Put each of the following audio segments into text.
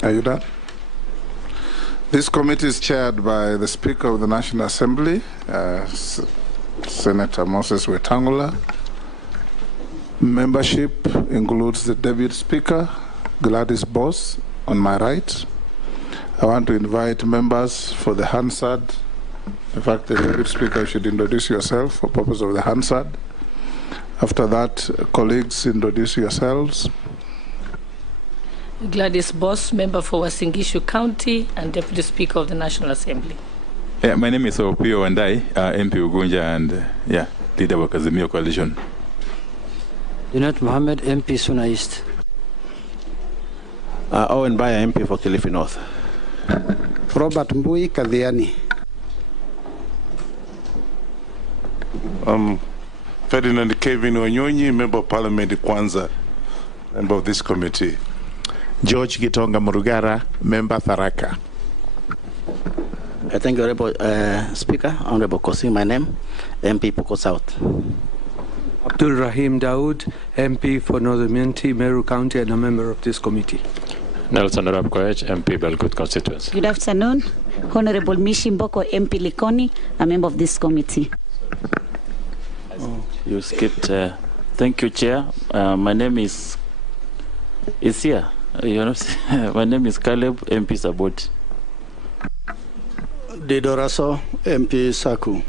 Are you done? This committee is chaired by the Speaker of the National Assembly, Senator Moses Wetangula. Membership includes the Deputy Speaker, Gladys Boss, on my right. I want to invite members for the Hansard. In fact, the Deputy Speaker should introduce yourself for purpose of the Hansard. After that, colleagues, introduce yourselves. Gladys Boss, member for Wasingishu County and Deputy Speaker of the National Assembly. Yeah, my name is Opio Wandai, MP Ugunja, and leader of Azimio Coalition. Junet Mohammed, MP Suna East. Owen Baya, MP for Kilifi North. Robert Mbui Kadhiani. Ferdinand Kevin Onyonyi, Member of Parliament Kwanza, member of this committee. George Gitonga Murugara, Member Tharaka. Thank you, Honorable Speaker. Honorable Kosi, my name, MP Poko South. Abdul Rahim Daoud, MP for Northern Minti, Meru County, and a member of this committee. Nelson Rapkoech, MP Belgut constituency. Good afternoon. Honorable Mishi Mboko, MP Likoni, a member of this committee. You skipped. Thank you, Chair. My name is here. You know, my name is Caleb, MP Sabot. Didoraso, MP Saku.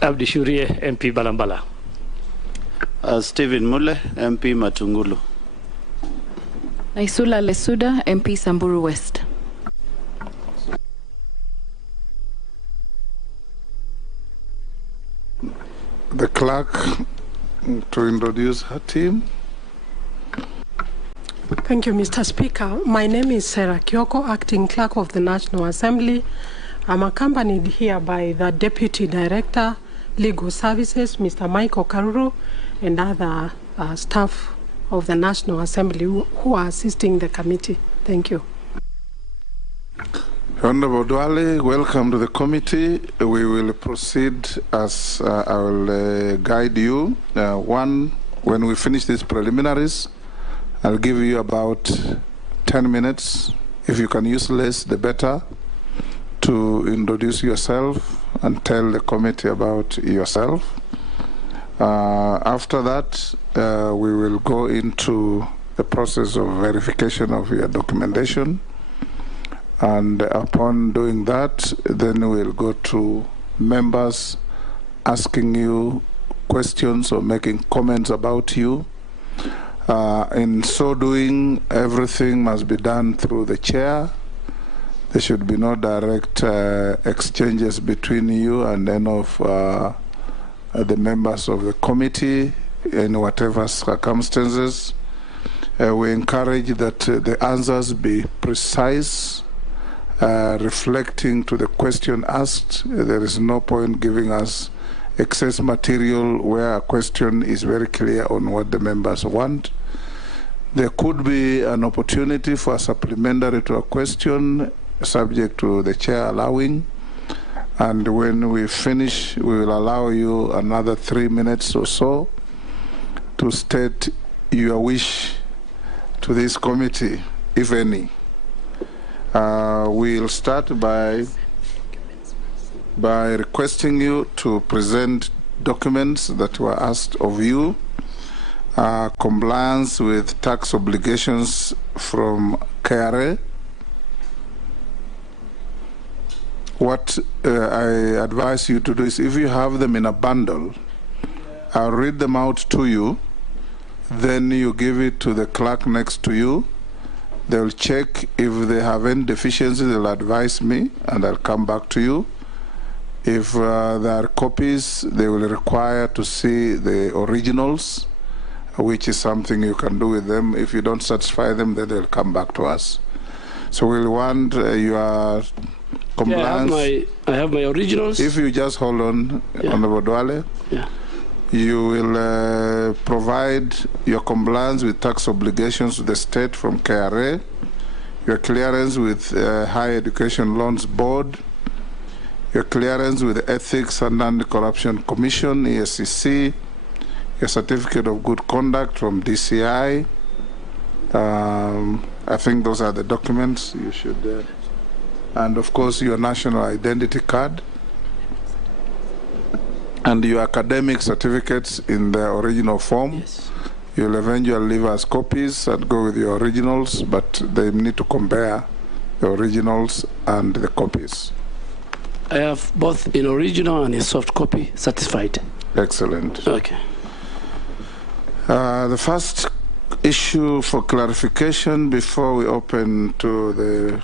Abdi Shurie, MP Balambala. Stephen Mule, MP Matungulu. Naisula Lesuda, MP Samburu West. The clerk to introduce her team. Thank you, Mr. Speaker. My name is Sarah Kyoko, Acting Clerk of the National Assembly. I'm accompanied here by the Deputy Director, Legal Services, Mr. Michael Karuru, and other staff of the National Assembly who are assisting the committee. Thank you. Honorable Duale, welcome to the committee. We will proceed as I will guide you. When we finish these preliminaries, I'll give you about 10 minutes. If you can use less, the better, to introduce yourself and tell the committee about yourself. After that, we will go into the process of verification of your documentation. And upon doing that, then we'll go to members asking you questions or making comments about you. In so doing, everything must be done through the chair. There should be no direct exchanges between you and any of the members of the committee in whatever circumstances. We encourage that the answers be precise, reflecting to the question asked. There is no point giving us excess material where a question is very clear on what the members want. There could be an opportunity for a supplementary to a question, subject to the chair allowing. And when we finish, we will allow you another 3 minutes or so to state your wish to this committee, if any. We'll start by requesting you to present documents that were asked of you, compliance with tax obligations from KRA. What I advise you to do is, if you have them in a bundle, I'll read them out to you, then you give it to the clerk next to you. They'll check if they have any deficiencies, they'll advise me, and I'll come back to you. If there are copies, they will require to see the originals, which is something you can do with them. If you don't satisfy them, then they'll come back to us. So we'll want your compliance. Yeah, I have my originals. If you just hold on, yeah. Honorable Duale. Yeah. You will provide your compliance with tax obligations to the state from KRA, your clearance with Higher Education Loans Board, your clearance with the Ethics and Anti-Corruption Commission, ESCC, your certificate of good conduct from DCI, I think those are the documents you should, and of course your national identity card and your academic certificates in the original form. Yes. You'll eventually leave us copies and go with your originals, but they need to compare the originals and the copies. I have both in original and in soft copy certified. Excellent. Okay. The first issue for clarification before we open to the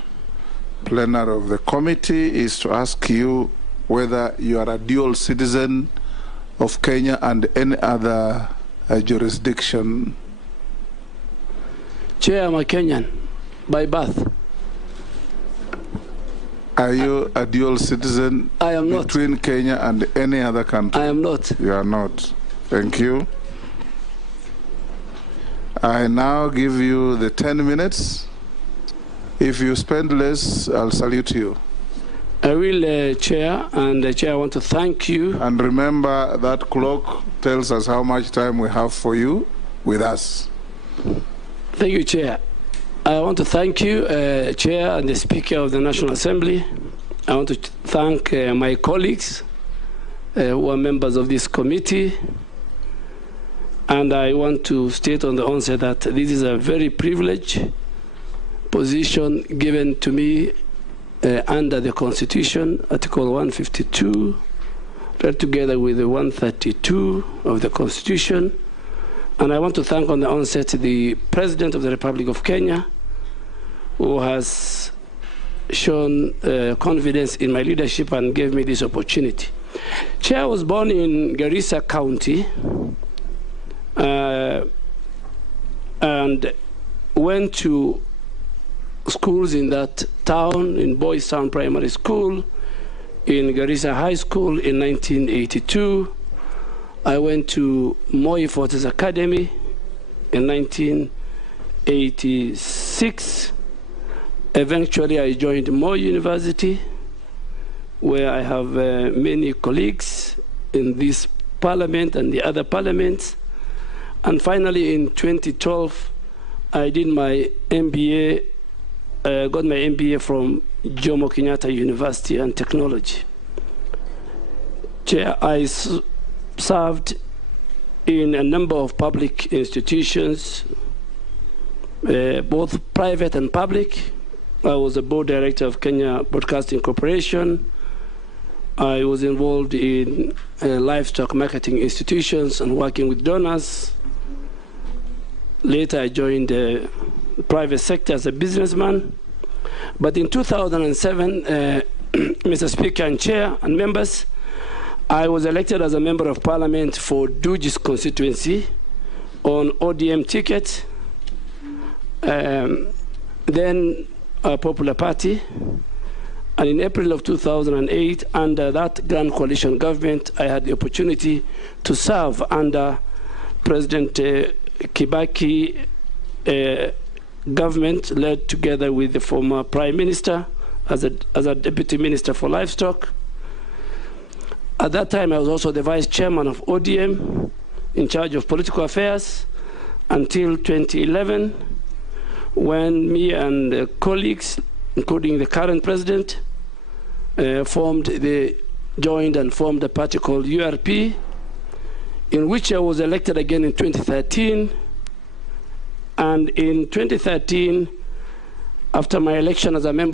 plenary of the committee is to ask you whether you are a dual citizen of Kenya and any other jurisdiction. Chair, I'm a Kenyan by birth. Are you a dual citizen? I am not. Between Kenya and any other country? I am not. You are not. Thank you. I now give you the 10 minutes. If you spend less, I'll salute you. I will, Chair, and Chair, I want to thank you. And remember that clock tells us how much time we have for you with us. Thank you, Chair. I want to thank you, Chair, and the Speaker of the National Assembly. I want to thank my colleagues who are members of this committee. And I want to state on the onset that this is a very privileged position given to me under the Constitution, Article 152, read together with the 132 of the Constitution. And I want to thank on the onset the President of the Republic of Kenya, who has shown confidence in my leadership and gave me this opportunity. Chair, I was born in Garrisa County and went to schools in that town, in Boys Town Primary School, in Garrisa High School in 1982. I went to Moi Forces Academy in 1986. Eventually, I joined Moi University, where I have many colleagues in this parliament and the other parliaments. And finally, in 2012, I did my MBA, got my MBA from Jomo Kenyatta University and Technology. Chair, I served in a number of public institutions, both private and public. I was a board director of Kenya Broadcasting Corporation. I was involved in livestock marketing institutions and working with donors. Later, I joined the private sector as a businessman. But in 2007, Mr. Speaker and Chair and members, I was elected as a member of parliament for Dujis constituency on ODM ticket, then a Popular Party. And in April of 2008, under that Grand Coalition government, I had the opportunity to serve under President Kibaki government, led together with the former Prime Minister as a Deputy Minister for Livestock. At that time, I was also the Vice Chairman of ODM, in charge of political affairs, until 2011, when me and colleagues, including the current president, joined and formed a party called URP, in which I was elected again in 2013. And in 2013, after my election as a member